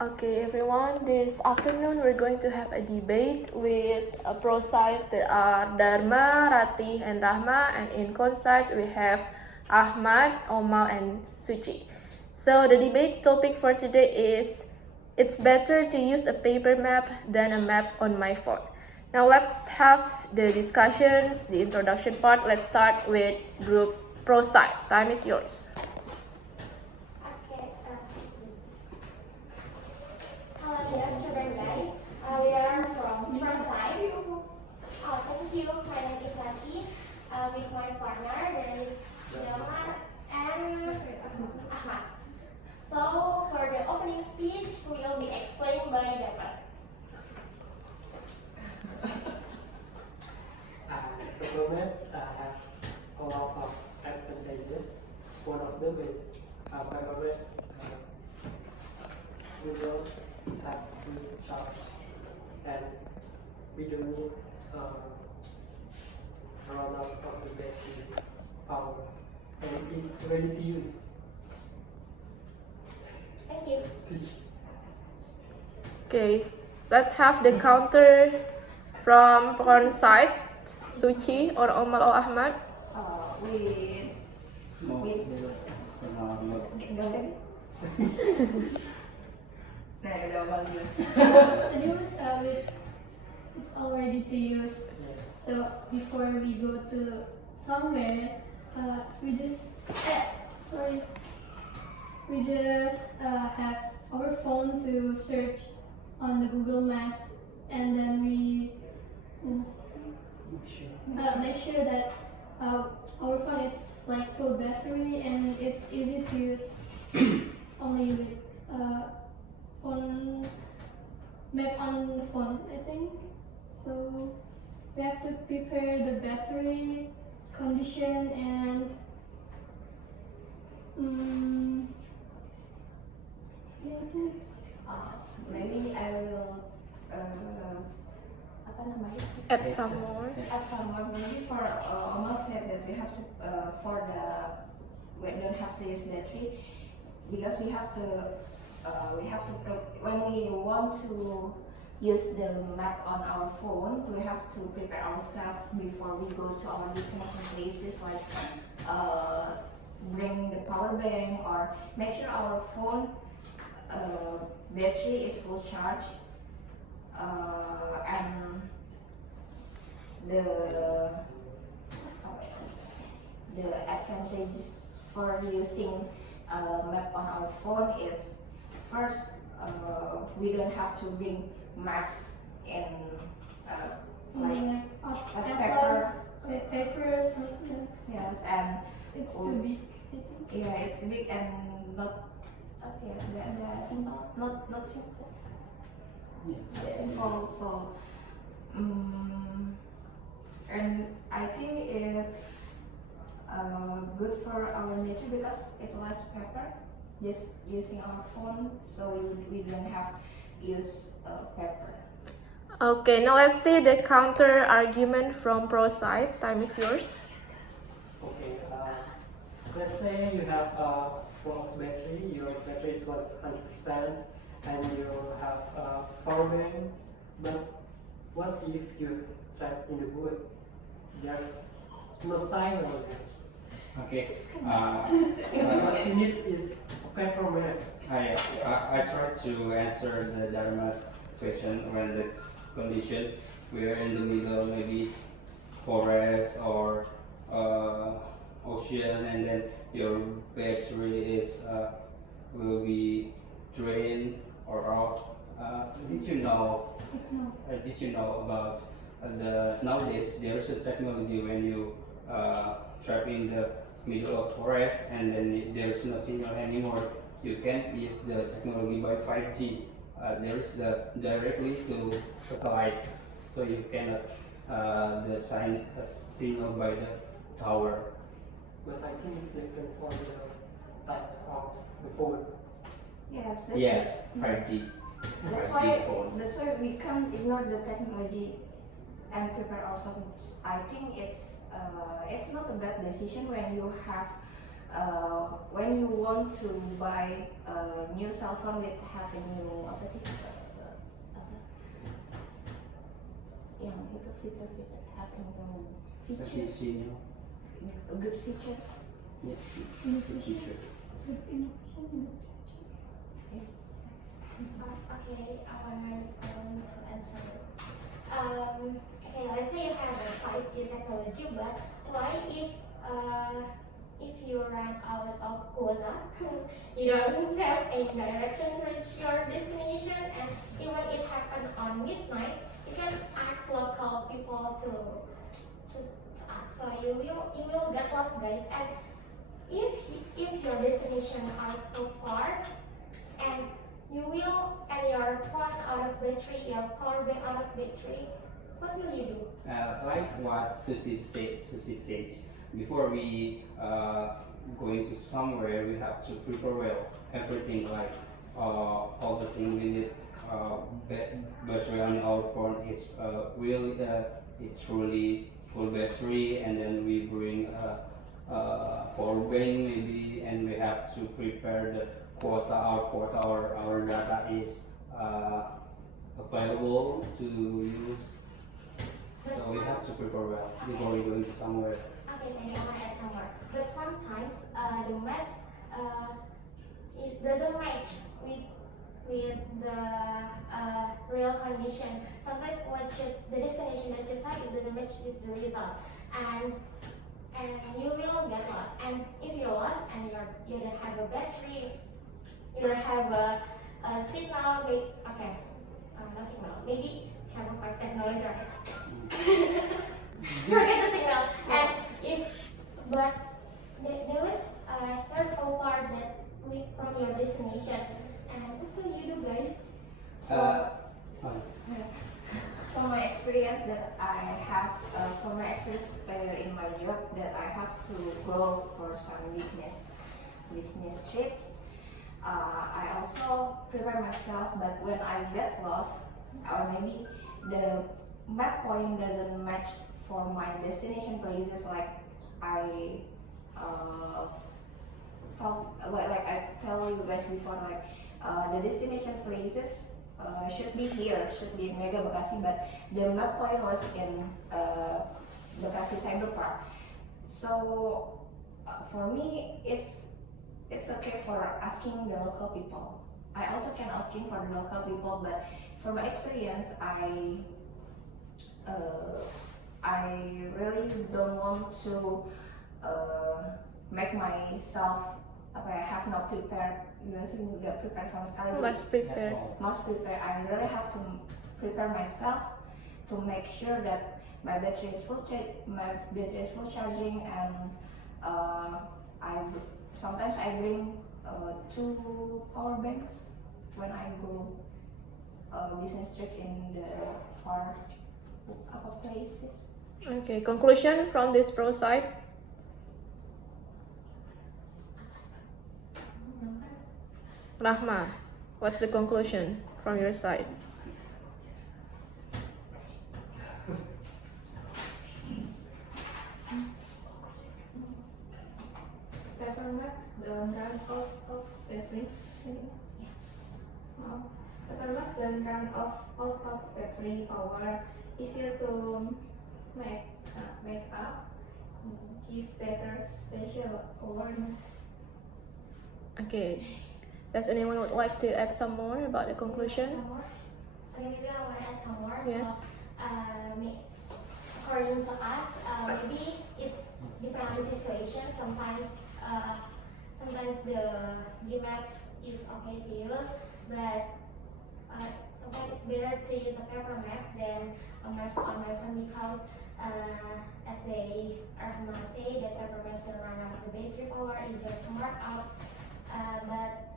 Okay, everyone, this afternoon we're going to have a debate with a pro side. There are Dharma, Ratih, and Rahma, and in con side we have Ahmad, Omal, and Suci. So the debate topic for today is, it's better to use a paper map than a map on my phone. Now let's have the discussions, the introduction part. Let's start with group pro side. Time is yours. Dear student guys, we are from ProSci. Thank you. My name is Lati. With my partner, there is Dharma and Ahmad. So for the opening speech, will be explained by Dharma. Google Maps have a lot of advantages. One of them is Google Maps. We don't have to charge, and we don't need run out of the battery power, and it's ready to use. Thank you. Okay, let's have the counter from con side. Suci or Omal or Ahmad? It's all ready to use. So before we go to somewhere, we just have our phone to search on the Google Maps, and then we make sure that our phone is like full battery and it's easy to use only with phone map on the phone, I think. So we have to prepare the battery condition and yeah, I think it's Maybe I will Add some more. add some more. Maybe for Omar said that we have to we don't have to use battery because we have to when we want to use the map on our phone, we have to prepare ourselves before we go to our destination places, like bring the power bank or make sure our phone battery is full charge, and the advantages for using map on our phone is, first, we don't have to bring maps in something like like papers. papers. Yes, and It's too big, I think. yeah, it's big and not okay. The simple, not simple. Simple. So, and I think it's good for our nature because it less paper. Just using our phone, so we don't have use paper. Okay, now let's see the counter argument from pro side. Time is yours. Okay, let's say you have full of battery, your battery is 100%, and you have a power bank, but what if you trapped in the wood? There's no sign on it. Okay. What you need is a paper map. I try to answer the Dharma's question when this condition we are in the middle, maybe forest or ocean, and then your battery is will be drained or out. Did you know? Did you know about the nowadays there is a technology when you trap in the middle of forest and then there is no signal anymore. You can use the technology by 5G. There is the directly to satellite, so you cannot the signal by the tower. But I think it depends on the type of the phone. Yes. Yes, 5G. That's 5G why. phone. That's why we can't ignore the technology and prepare ourselves. I think it's not a bad decision when you have when you want to buy a new cell phone with have a new apa sih apa yang itu feature have a new features, good features. Yeah. Innovation. Feature. With innovation, good future. Okay, I'm going to answer. Okay, let's say you have a 5G technology, but why if you run out of quota, you don't have any direction to reach your destination, and even it happened on midnight, you can ask local people to ask. So you will get lost, guys. And if your destination are so far, and your phone out of battery, your power bank out of battery, what will you do? Like what Susie said, before we going to somewhere, we have to prepare well everything, like all the things we need. Battery on our phone is really it's truly full battery, and then we bring power bank maybe, and we have to prepare the quota. Our data is available to use. So we have to prepare well before we go to somewhere. Okay, maybe I want to add some more. But sometimes the maps doesn't match with the real condition. Sometimes the destination that you type doesn't match with the result, and you will get lost. And if you're lost and you don't have a battery, you don't have a signal, no signal. Maybe have a 5 technology, right? Forget the signal. And but you're so far that from your destination. And what will you do, guys? From my experience that I have, from my experience in my job, that I have to go for some business trips. I also prepare myself, but when I get lost, or maybe the map point doesn't match for my destination places, like I tell you guys before, like the destination places should be here, should be in Mega Bekasi, but the map point was in Bekasi Cyber Park. So for me, it's okay for asking the local people. I also can asking for the local people, but from my experience, I really don't want to make myself I have not prepared. Nggak prepare sama sekali. Let's prepare. Must prepare. I really have to prepare myself to make sure that my battery is full charging, and sometimes I bring 2 power banks when I go business trip in the far places. Okay, conclusion from this pro side. Rahma, what's the conclusion from your side? Paper maps don't run out of battery. Paper maps don't run out of battery power. Easier to make up, give better spatial awareness. Okay. Does anyone would like to add some more about the conclusion? Some more? Okay, maybe I want to add some more. Yes. So, according to us, maybe it's depends on the situation. Sometimes the Gmaps is okay to use, but sometimes it's better to use a paper map than a map on my phone, because as they say, that paper maps will run out of the battery power, easier to mark out. But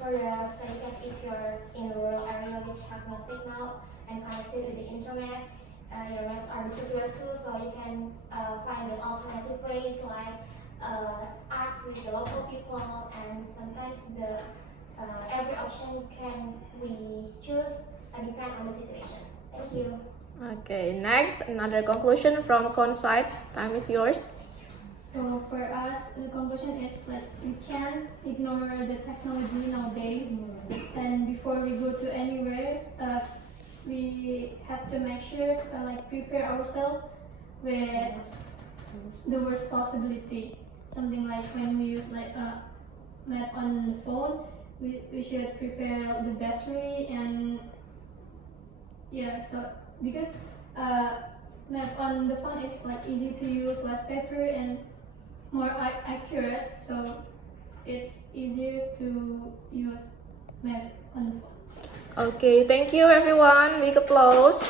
for the case, if you're in a rural area which have no signal and connected to the internet, your maps are disappeared too, so you can find the alternative ways, like ask with the local people, and sometimes every option can we choose depend on the situation. Thank you. Okay, next, another conclusion from Con side. Time is yours. So for us, the conclusion is like we can't ignore the technology nowadays. And before we go to anywhere, we have to make sure like prepare ourselves with the worst possibility. Something like when we use like a map on the phone, we should prepare the battery and yeah. So because map on the phone is like easy to use, less paper and more accurate, so it's easier to use map on the phone. Okay, thank you everyone. Big applause.